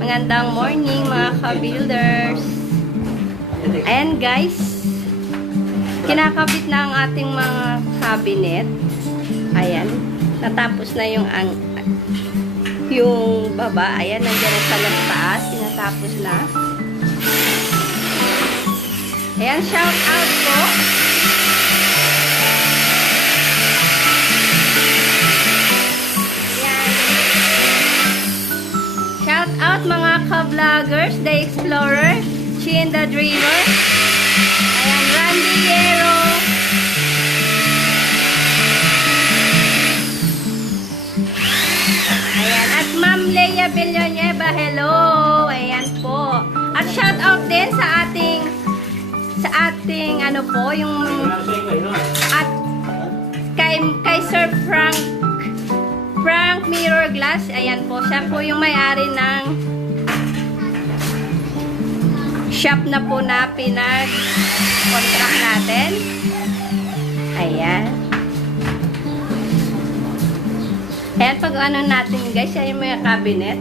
Magandang morning mga ka-builders. Ayan guys, kinakabit na ang ating mga cabinet. Ayan, natapos na yung baba. Ayan, nandiyan na sa taas, tinatapos na. Ayan, shout out po. Shout out mga ka-vloggers, The Explorer, Chin the Dreamer, ayan, Randy Yero, ayan, at Ma'am Leia Villanueva, hello, ayan po. At shout out din sa ating ano po, yung at kay Sir Frank Mirror Glass, ayan po, siya po yung may-ari ng shop na po na pinag-contract natin. Ayan. Ayan, pag ano natin guys, yan yung mga cabinet.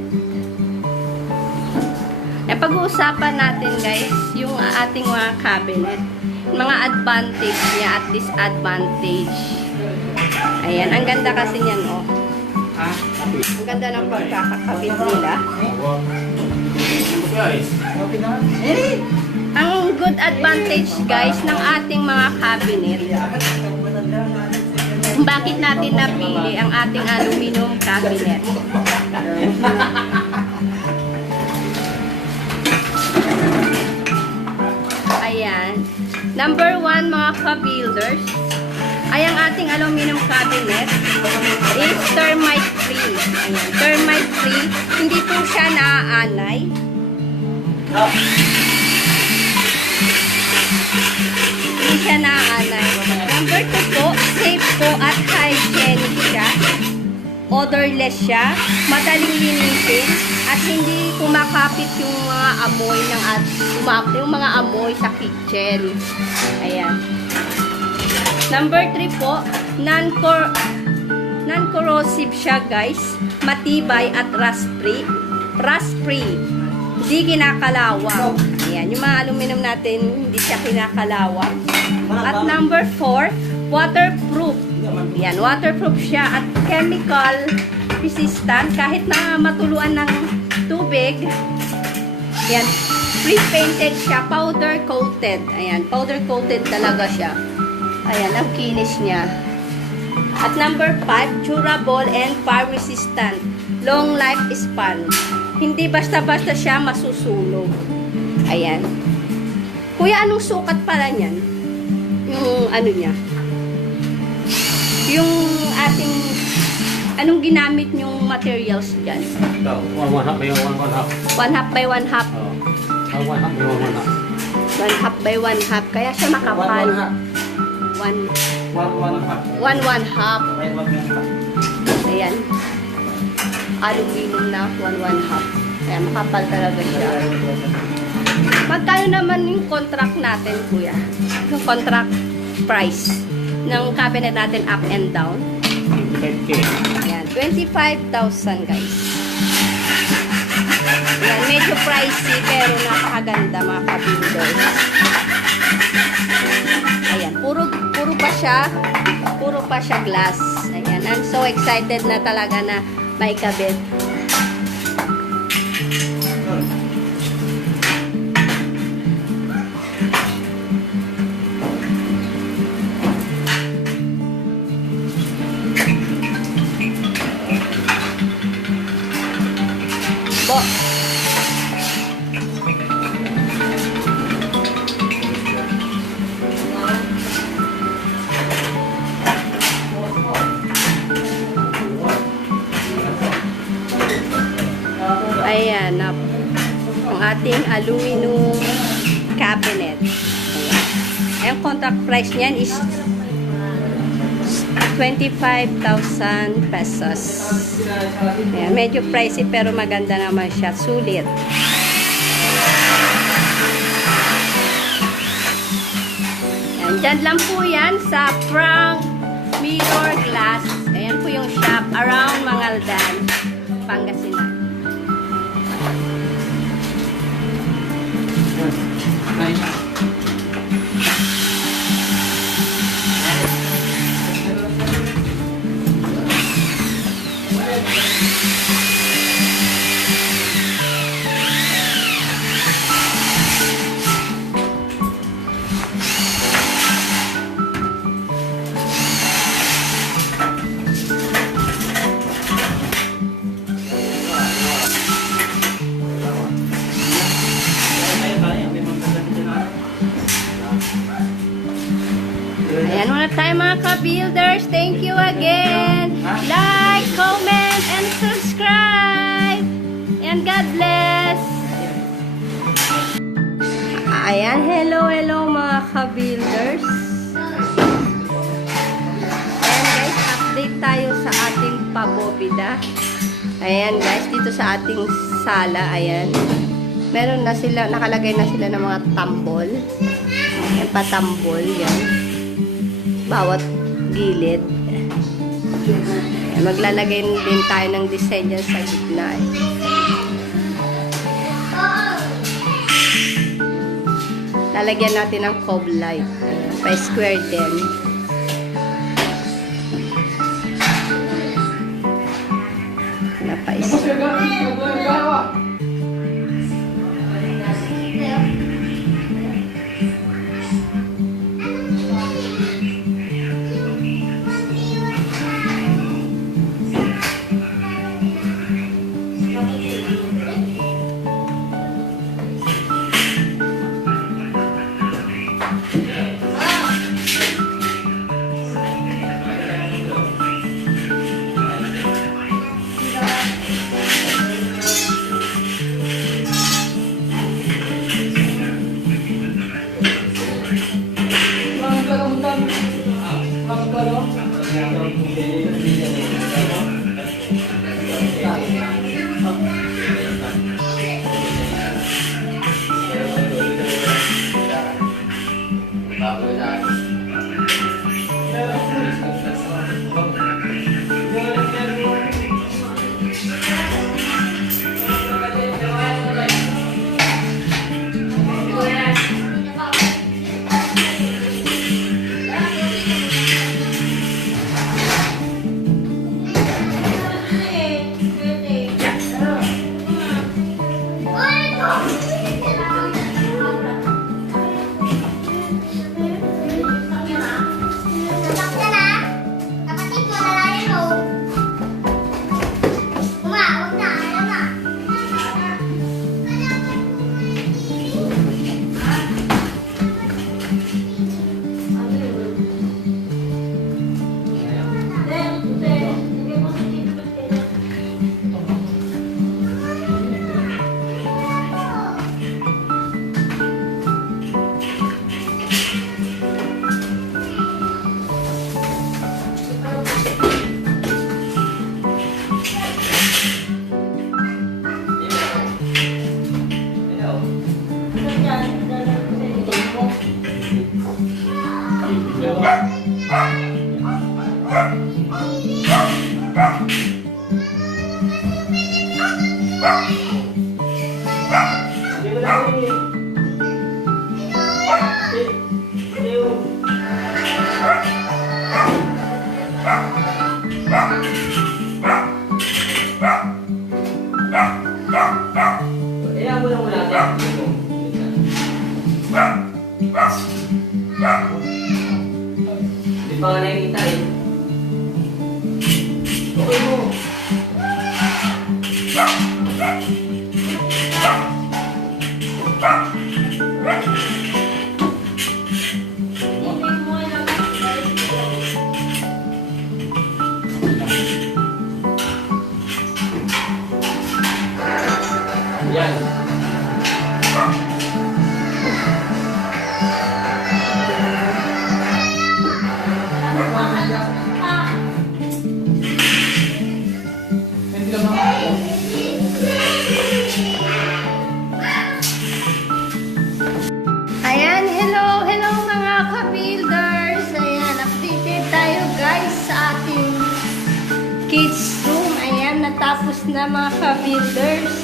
Ayan, pag-uusapan natin guys, yung ating mga cabinet. Mga advantage niya at disadvantage. Ayan, ang ganda kasi niyan, oh. Ang ganda ng pagkakakabit nila. Ang good advantage guys ng ating mga cabinet. Bakit natin napili ang ating aluminum cabinet? Ayan. Number 1 mga ka-builders, ay ang ating aluminum cabinet is termite free. Ayan, termite free. Hindi po siya naaanay. Hindi siya naaanay. Number 2 po, safe po at hygienic siya. Odorless siya. Madaling linisin. At hindi kumakapit yung mga amoy yung mga amoy sa kitchen. Ayan. Number 3 po, non-corrosive siya guys. Matibay at rust-free. Rust-free. Hindi kinakalawang. Ayan, yung mga aluminum natin, hindi siya kinakalawang. At number 4, waterproof. Ayan, waterproof siya at chemical resistant. Kahit na matuluan ng tubig. Ayan, pre-painted siya, powder coated. Ayan, powder coated talaga siya. Ayan, ang kinis niya. At number 5, durable and fire resistant. Long life span. Hindi basta-basta siya masusunog. Ayan. Kuya, anong sukat pala niyan? Yung ano niya? Yung ating, anong ginamit yung materials dyan? Ito, 1/2 by 1/2. 1/2 by 1/2. 1/2 by 1/2. 1/2 by 1/2. Kaya siya makapal. 1/1/2. Ayan. Aluminum na 1/1/2. Kaya makapal talaga siya. Magkano naman yung contract natin, kuya? Yung contract price ng cabinet natin up and down? 25K. Ayan. 25,000 guys. Ayan. Medyo pricey pero napakaganda mga ka-builders. Ayan. Puro pa siya glass. Ayan. I'm so excited na talaga na may kabit. Ayan, ang ating aluminum cabinet. Ayan. Ang contract price niyan is 25,000 pesos. Ayan, medyo pricey pero maganda naman siya. Sulit. Ayan, dyan lang po yan sa Frank Mirror Glass. Ayan po yung shop around Mangaldan, Pangasinan. Ayan muna tayo mga ka-builders. Thank you again. Like, comment, and subscribe. And God bless. Ayan, hello mga ka-builders. Ayan guys, update tayo sa ating pabobida. Ayan guys, dito sa ating sala, ayan. Meron na sila, nakalagay na sila ng mga tambol. Ayan, patambol, yan. Bawat gilid. Ayan, maglalagay din tayo ng design yan sa gitna. Lalagyan natin ng cove light. Ayan, pa-square din. Pa-square. Di pa nga nakikita eh. Okay mo. Yan. Ayan, hello mga ka-builders. Ayan, updated tayo guys sa ating kids room. Ayan, natapos na mga ka-builders.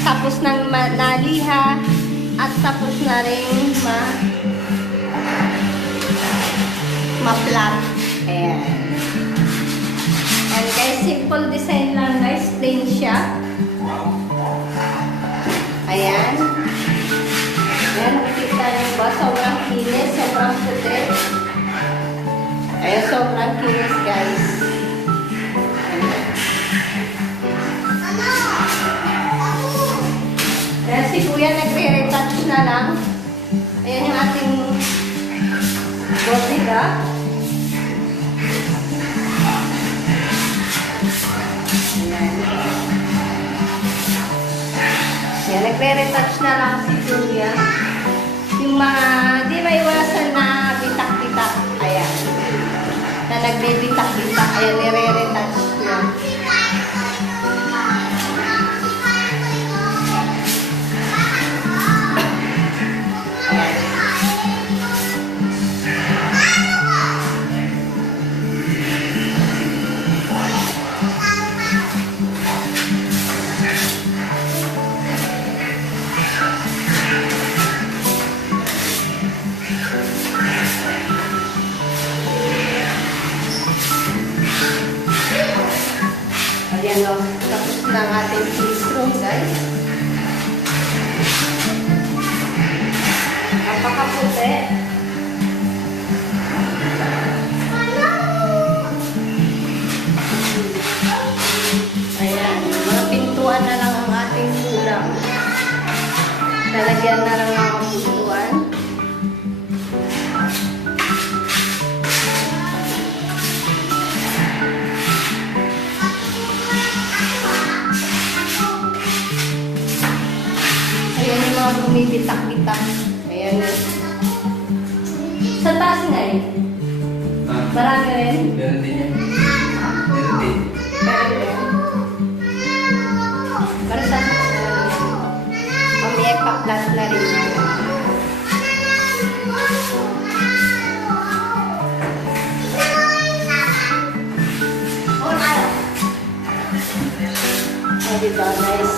Tapos ng naliha At tapos na rin ma-flat. Ayan. And guys, simple design lang guys. Plain siya. Ayan. Ayan, nakikita niyo ba? Sobrang kinis, sobrang puti. Ayan, sobrang kinis guys. Ayan, si Kuya nagre-retouch na lang. Ayan yung ating botiga. Ayan, nagre-retouch na lang si Kuya. Yung mga di maiwasan na bitak-bitak. Ayan. Na nagbibitak-bitak. Ayan, nire-retouch niya. Ayan o, tapos na ang ating face room guys. Napakaputi. Ayan, mga pintuan na lang ang ating kulang. Lalagyan na lang ang pintuan. Ayan yung mga bumibitak-bitak. Ayan yun. Sa taas nga eh. Marami rin. Meron din yan. Meron din. Meron rin. Para sa may pa-plus na rin. Oh, diba guys?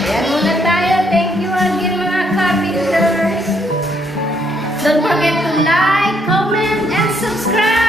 Ayan muna tayo. Thank you again mga carpenters. Don't forget to like, comment, and subscribe.